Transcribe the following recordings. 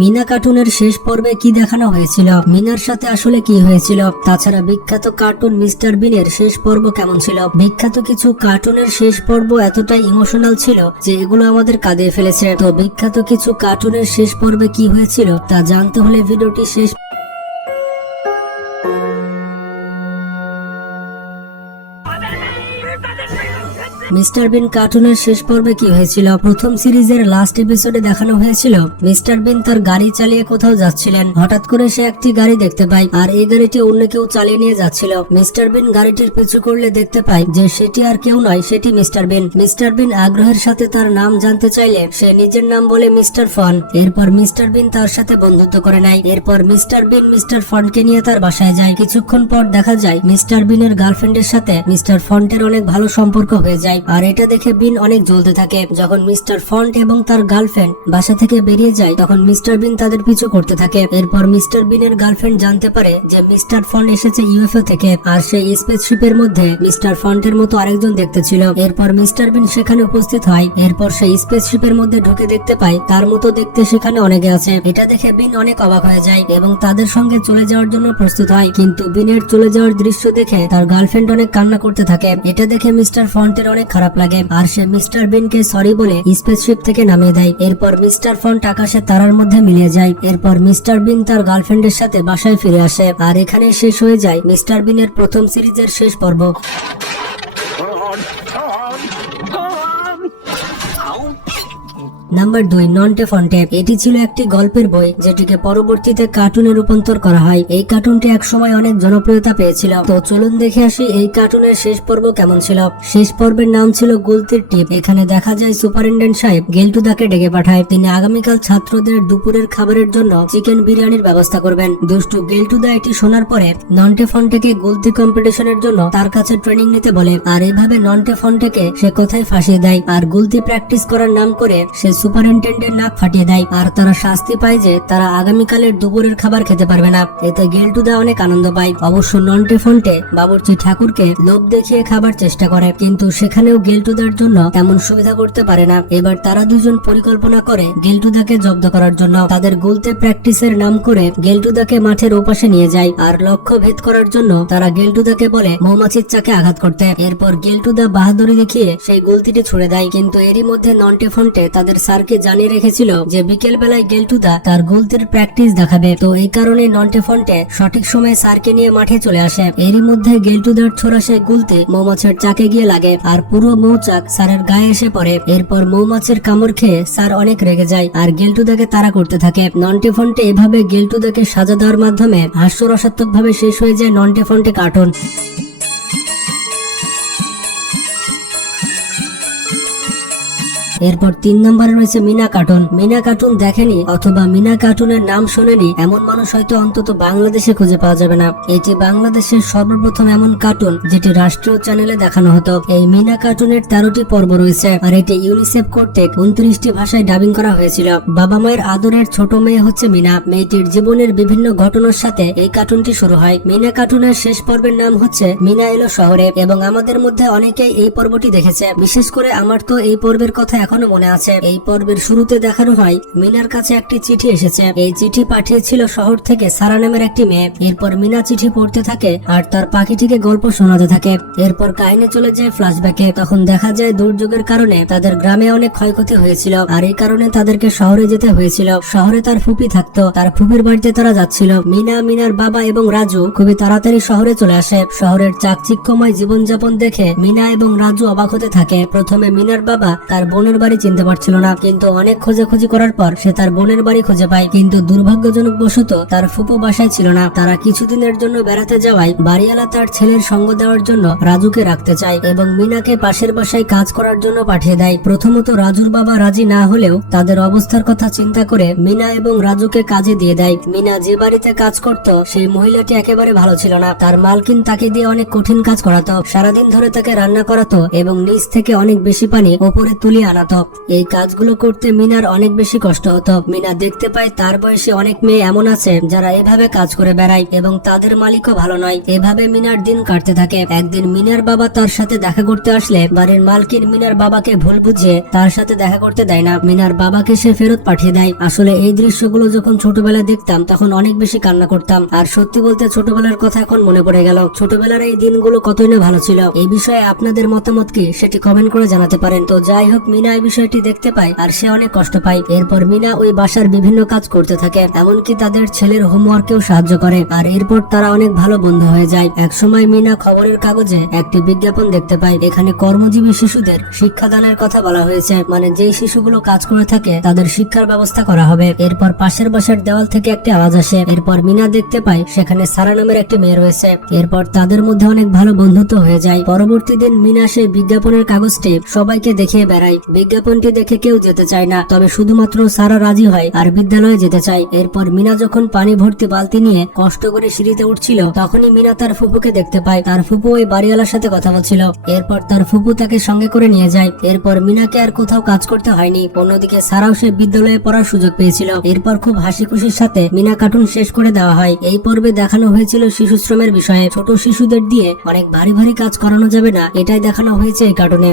মিনা কার্টুনের শেষ পর্বে কি দেখানো হয়েছিল, মিনার সাথে আসলে কি হয়েছিল, তাছাড়া বিখ্যাত কার্টুন মিস্টার বিনের শেষ পর্ব কেমন ছিল। বিখ্যাত কিছু কার্টুনের শেষ পর্ব এতটাই ইমোশনাল ছিল যে এগুলো আমাদের কাঁদিয়ে ফেলেছে। তো বিখ্যাত কিছু কার্টুনের শেষ পর্বে কি হয়েছিল তা জানতে হলে ভিডিওটি শেষ মিস্টার বিন কার্টুনের শেষ পর্বে কি হয়েছিল। প্রথম সিরিজের লাস্ট এপিসোডে দেখানো হয়েছিল মিস্টার বিন তার গাড়ি চালিয়ে কোথাও যাচ্ছিলেন। হঠাৎ করে সে একটি গাড়ি দেখতে পায় আর এই গাড়িটি অন্য কেউ চালিয়ে নিয়ে যাচ্ছিল। মিস্টার বিন গাড়িটির পিছু করলে দেখতে পায় যে সেটি আর কেউ নয়, সেটি মিস্টার বিন। মিস্টার বিন আগ্রহের সাথে তার নাম জানতে চাইলে সে নিজের নাম বলে মিস্টার ফন। এরপর মিস্টার বিন তার সাথে বন্ধুত্ব করে নেয়। এরপর মিস্টার বিন মিস্টার ফনকে নিয়ে তার বাসায় যায়। কিছুক্ষণ পর দেখা যায় মিস্টার বিনের গার্লফ্রেন্ডের সাথে মিস্টার ফন্টের অনেক ভালো সম্পর্ক হয়ে যায়। আর এটা দেখে বিন অনেক জ্বলতে থাকে। যখন মিস্টার ফন্ট এবং তার গার্লফ্রেন্ড বাসা থেকে বেরিয়ে যায় তখন মিস্টার বিন তাদের পিছু করতে থাকে। এরপর মিস্টার বিনের গার্লফ্রেন্ড জানতে পারে যে মিস্টার ফন্ট এসেছে ইউএফও থেকে আর সেই স্পেসশিপের মধ্যে মিস্টার ফন্টের মতো আরেকজন দেখতে ছিল। এরপর মিস্টার বিন সেখানে উপস্থিত হয়। এরপর সেই স্পেসশিপের মধ্যে ঢুকে দেখতে পায় তার মতো দেখতে সেখানে অনেকে আছে। এটা দেখে বিন অনেক অবাক হয়ে যায় এবং তাদের সঙ্গে চলে যাওয়ার জন্য প্রস্তুত হয়। কিন্তু বিনের চলে যাওয়ার দৃশ্য দেখে তার গার্লফ্রেন্ড অনেক কান্না করতে থাকে। এটা দেখে মিস্টার ফন্টের অনেক খারাপ লাগে আর সে মিস্টার বিনকে সরি বলে স্পেসশিপ থেকে নামিয়ে দেয়। এরপর মিস্টার ফন্ট আকাশে তারার মধ্যে মিলিয়ে যায়। এরপর মিস্টার বিন তার গার্লফ্রেন্ডের সাথে বাসায় ফিরে আসে আর এখানে শেষ হয়ে যায় মিস্টার বিনের প্রথম সিরিজের শেষ পর্ব। নাম্বার 2, নন্টে ফন্টে। এটি ছিল একটি গল্পের বই যেটিকে পরবর্তীতে কার্টুনে রূপান্তর করা হয়। এই কার্টুনটি এক সময় অনেক জনপ্রিয়তা পেয়েছিল। তো চলুন দেখে আসি এই কার্টুনের শেষ পর্ব কেমন ছিল। শেষ পর্বের নাম ছিল গুলতির টিপ। এখানে দেখা যায় সুপারিনটেন্ডেন্ট সাহেব গেল্টুদাকে ডেকে পাঠায়। তিনি আগামীকাল ছাত্রদের দুপুরের খাবারের জন্য চিকেন বিরিয়ানির ব্যবস্থা করবেন। দুষ্টু গেল্টুদা এটি শোনার পরে নন্টে ফন্টেকে গুলতি কম্পিটিশনের জন্য তার কাছে ট্রেনিং নিতে বলে আর এভাবে নন্টে ফন্টেকে সে কোথায় ফাঁসিয়ে দেয় আর গুলতি প্র্যাকটিস করার নাম করে সে সুপারিনটেন্ডেন্ট নাক ফাটিয়ে দেয় আর তারা শাস্তি পায় যে তারা আগামীকালের দুপুরের খাবার খেতে পারবে না। এতে গেল্টুদা অনেক আনন্দ পায়। অবশ্য নন্টে ফন্টে বাবুর্চি ঠাকুরকে লোভ দেখিয়ে খাবার চেষ্টা করে কিন্তু সেখানেও গেল্টুদার জন্য তেমন সুবিধা করতে পারে না। এবার তারা দুজন পরিকল্পনা করে গেল্টুদাকে জব্দ করার জন্য। তাদের গুলতে প্র্যাকটিসের নাম করে গেল্টুদাকে মাঠের ওপাশে নিয়ে যায় আর লক্ষ্য ভেদ করার জন্য তারা গেল্টুদাকে বলে মৌমাছির চাকে আঘাত করতে। এরপর গেল্টুদা বাহাদুরি দেখিয়ে সেই গুলতিটি ছুড়ে দেয়। কিন্তু এরই মধ্যে নন্টে ফন্টে তাদের স্যারকে জানিয়ে রেখেছিল যে বিকেল বেলায় গেল্টুদা তার গুলতির প্র্যাকটিস দেখাবে। তো এই কারণে নন্টে ফন্টে সঠিক সময়ে স্যারকে নিয়ে মাঠে চলে আসে। এরই মধ্যে গেল্টুদার ছোড়া সে গুলতি মৌমাছির চাকে গিয়ে লাগে আর পুরো মৌচাক স্যারের গায়ে এসে পড়ে। এরপর মৌমাছির কামড় খেয়ে স্যার অনেক রেগে যায় আর গেল্টুদাকে তাড়া করতে থাকে। নন্টে ফন্টে এভাবে গেল্টুদাকে সাজা দেওয়ার মাধ্যমে হাস্যরসাত্মক ভাবে শেষ হয়ে যায় নন্টে ফন্টে কার্টুন। এরপর 3 নম্বরে রয়েছে মিনা কার্টুন। মিনা কার্টুন দেখেনি অথবা মিনা কার্টুনের নাম শোনেনি এমন মানুষ হয়তো অন্তত বাংলাদেশে খুঁজে পাওয়া যাবে না। এটি বাংলাদেশের সর্বপ্রথম এমন কার্টুন যেটি রাষ্ট্রীয় চ্যানেলে দেখানো হতো। এই মিনা কার্টুনের 13টি পর্ব রয়েছে আর এটি ইউনিসেফ কর্তৃক 29টি ভাষায় ডাবিং করা হয়েছিল। বাবা মায়ের আদরের ছোট মেয়ে হচ্ছে মিনা। মেয়েটির জীবনের বিভিন্ন ঘটনার সাথে এই কার্টুনটি শুরু হয়। মিনা কার্টুনের শেষ পর্বের নাম হচ্ছে মিনা এলো শহরে এবং আমাদের মধ্যে অনেকেই এই পর্বটি দেখেছে। বিশেষ করে আমার তো এই পর্বের কথা এখনো মনে আছে। এই পর্বের শুরুতে দেখানো হয় মিনার কাছে একটি চিঠি এসেছে। এই চিঠি পাঠিয়েছিল শহর থেকে সারা নামের একটি মেয়ে। এরপর মিনা চিঠি পড়তে থাকে আর তার পাখিটিকে গল্প শোনাতে থাকে। এরপর কাহিনী চলে যায় ফ্ল্যাশব্যাকে। তখন দেখা যায় দুর্যোগের কারণে তাদের গ্রামে অনেক ক্ষয়ক্ষতি হয়েছিল আর এই কারণে তাদেরকে শহরে যেতে হয়েছিল। শহরে তার ফুপি থাকতো, তার ফুপির বাড়িতে তারা যাচ্ছিল। মিনা, মিনার বাবা এবং রাজু খুবই তাড়াতাড়ি শহরে চলে আসে। শহরের চাকচিক্যময় জীবনযাপন দেখে মিনা এবং রাজু অবাক হতে থাকে। প্রথমে মিনার বাবা তার বোনের বাড়ি চিনতে পারছিল না কিন্তু অনেক খোঁজাখুঁজি করার পর সে তার বোনের বাড়ি খুঁজে পায়। কিন্তু দুর্ভাগ্যজনক বশত তার ফুপু বাসায় ছিল না। তারা কিছুদিনের জন্য বেড়াতে যাওয়ায় বাড়িওয়ালা তার ছেলের সঙ্গ দেওয়ার জন্য রাজুকে রাখতে চায় এবং মিনাকে পাশের বাসায় কাজ করার জন্য পাঠিয়ে দেয়। প্রথমত রাজুর বাবা রাজি না হলেও তাদের অবস্থার কথা চিন্তা করে মিনা এবং রাজুকে কাজে দিয়ে দেয়। মিনা যে বাড়িতে কাজ করত সেই মহিলাটি একেবারে ভালো ছিল না। তার মালকিন তাকে দিয়ে অনেক কঠিন কাজ করাতো, সারাদিন ধরে তাকে রান্না করাতো এবং নিচ থেকে অনেক বেশি পানি ওপরে তুলিয়ে আনাতো। বানাতো। এই কাজগুলো করতে মিনার অনেক বেশি কষ্ট হতো। মিনা দেখতে পায় তার বয়সে অনেক মেয়ে এমন আছে যারা এভাবে কাজ করে বেড়ায় এবং তাদের মালিকও ভালো নয়। এভাবে মিনার দিন কাটতে থাকে। একদিন মিনার বাবা তার সাথে দেখা করতে আসলে বাড়ির মালকিন মিনার বাবাকে ভুল বুঝিয়ে তার সাথে দেখা করতে দেয় না। মিনার বাবাকে সে ফেরত পাঠিয়ে দেয়। আসলে এই দৃশ্যগুলো যখন ছোটবেলায় দেখতাম তখন অনেক বেশি কান্না করতাম। আর সত্যি বলতে ছোটবেলার কথা এখন মনে পড়ে গেল। ছোটবেলার এই দিনগুলো কতই না ভালো ছিল। এই বিষয়ে আপনাদের মতামত কি সেটি কমেন্ট করে জানাতে পারেন। তো যাই হোক, মিনা এই বিষয়টি দেখতে পায় আর সে অনেক কষ্ট পায়। এরপর মিনা ওই বাসার বিভিন্ন কাজ করতে থাকে, এমনকি তাদের ছেলের হোমওয়ার্কেও সাহায্য করে। আর এরপর তারা অনেক ভালো বন্ধু হয়ে যায়। একসময় মিনা খবরের কাগজে একটি বিজ্ঞাপন দেখতে পায়। এখানে কর্মজীবী শিশুদের শিক্ষাদানের কথা বলা হয়েছে, মানে যেই শিশুগুলো কাজ করে থাকে তাদের শিক্ষার ব্যবস্থা করা হবে। এরপর পাশের বাসার দেওয়াল থেকে একটি আওয়াজ আসে। এরপর মিনা দেখতে পায় সেখানে সারা নামের একটি মেয়ে রয়েছে। এরপর তাদের মধ্যে অনেক ভালো বন্ধুত্ব হয়ে যায়। পরবর্তী দিন মিনা সেই বিজ্ঞাপনের কাগজটি সবাইকে দেখিয়ে বেড়ায়। বিজ্ঞাপনটি দেখে কেউ যেতে চায় না, তবে শুধুমাত্র সারা রাজি হয় আর বিদ্যালয়ে যেতে চায়। এরপর মিনা যখন পানি ভর্তি বালতি নিয়ে কষ্ট করে সিঁড়িতে উঠছিল তখনই মিনা তার ফুপুকে দেখতে পায়। তার ফুপু ওই বাড়িওয়ালার সাথে কথা বলছিল। এরপর তার ফুপু তাকে সঙ্গে করে নিয়ে যায়। এরপর মিনাকে আর কোথাও কাজ করতে হয়নি। অন্যদিকে সারাও সে বিদ্যালয়ে পড়ার সুযোগ পেয়েছিল। এরপর খুব হাসি খুশির সাথে মিনা কার্টুন শেষ করে দেওয়া হয়। এই পর্বে দেখানো হয়েছিল শিশু শ্রমের বিষয়ে। ছোট শিশুদের দিয়ে অনেক ভারী ভারী কাজ করানো যাবে না, এটাই দেখানো হয়েছে এই কার্টুনে।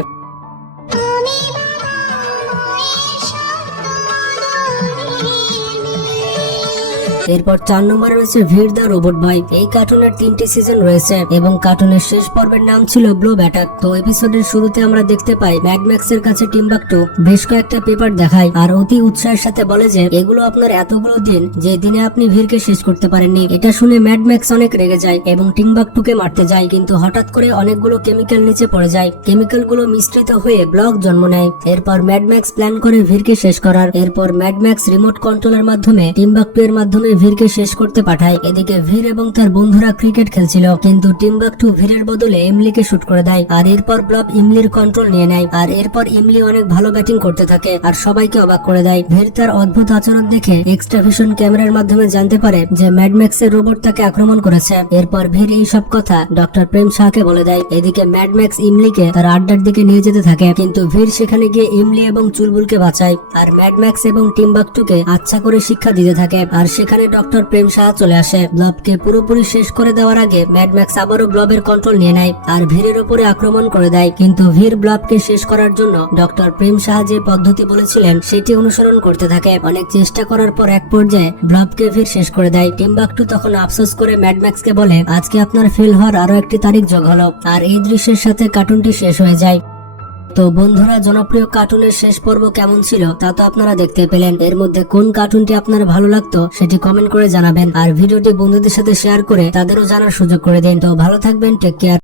এরপর 4 নম্বরে রয়েছে ভিড় দ্য রোবট বয়। এই কার্টুনের 3টি সিজন রয়েছে এবং কার্টুনের শেষ পর্বের নাম ছিল ব্লোব অ্যাটাক। তো এপিসোডের শুরুতে আমরা দেখতে পাই ম্যাড ম্যাক্সের কাছে টিম্বাকটু বেশ কয়েকটা পেপার দেখায় আর অতি উৎসাহের সাথে বলে যে এগুলো আপনার এতগুলো দিন যে দিনে আপনি ভিড়কে শেষ করতে পারেননি। এটা শুনে ম্যাড ম্যাক্স অনেক রেগে যায় এবং টিম্বাকটুকে মারতে যায়, কিন্তু হঠাৎ করে অনেকগুলো কেমিক্যাল নিচে পড়ে যায়। কেমিক্যালগুলো মিশ্রিত হয়ে ব্লক জন্ম নেয়। এরপর ম্যাড ম্যাক্স প্ল্যান করে ভিড়কে শেষ করার। এরপর ম্যাড ম্যাক্স রিমোট কন্ট্রোলের মাধ্যমে টিম্বাকটু এর মাধ্যমে ভিড়কে শেষ করতে পাঠায়। এদিকে ভিড় এবং তার বন্ধুরা ক্রিকেট খেলছিল, কিন্তু টিম্বাকটু ভিড়ের বদলে এমলিকে শুট করে দেয়। আর এরপর ব্লব ইমলির কন্ট্রোল নিয়ে নেয়। আর এরপর ইমলি অনেক ভালো ব্যাটিং করতে থাকে আর সবাইকে অবাক করে দেয়। ভিড় তার অদ্ভুত আচরণ দেখে এক্সট্রা ভিশন ক্যামেরার মাধ্যমে জানতে পারে যে ম্যাড ম্যাক্সের রোবট তাকে আক্রমণ করেছে। এরপর ভিড় এই সব কথা ডক্টর প্রেম শাহকে বলে দেয়। এদিকে ম্যাড ম্যাক্স ইমলিকে তার আড্ডার দিকে নিয়ে যেতে থাকে, কিন্তু ভিড় সেখানে গিয়ে ইমলি এবং চুলবুলকে বাঁচায়। আর ম্যাড ম্যাক্স এবং টিম্বাকটুকে আচ্ছা করে শিক্ষা দিতে থাকে। আর সেখানে ডক্টর প্রেম শাহ চলে আসে। ব্লবকে পুরোপুরি শেষ করে দেওয়ার আগে ম্যাড ম্যাক্স আবারও ব্লবের কন্ট্রোল নিয়ে নেয় আর ভিড়ের উপরে আক্রমণ করে দেয়। কিন্তু ভিড় ব্লবকে শেষ করার জন্য ডক্টর প্রেম শাহ যে পদ্ধতি বলেছিলেন সেটি অনুসরণ করতে থাকে। অনেক চেষ্টা করার পর এক পর্যায়ে ব্লবকে ভিড় শেষ করে দেয়। টিম্বাকটু তখন আফসোস করে ম্যাড ম্যাক্সকে বলে, আজকে আপনার ফেল হওয়ার আরো একটি তারিখ যোগ হলো। আর এই দৃশ্যের সাথে কার্টুনটি শেষ হয়ে যায়। তো বন্ধুরা, জনপ্রিয় কার্টুনের শেষ পর্ব কেমন ছিল তা তো আপনারা দেখতে পেলেন। এর মধ্যে কোন কার্টুনটি আপনার ভালো লাগতো সেটি কমেন্ট করে জানাবেন আর ভিডিওটি বন্ধুদের সাথে শেয়ার করে তাদেরও জানার সুযোগ করে দিন। তো ভালো থাকবেন, টেক কেয়ার।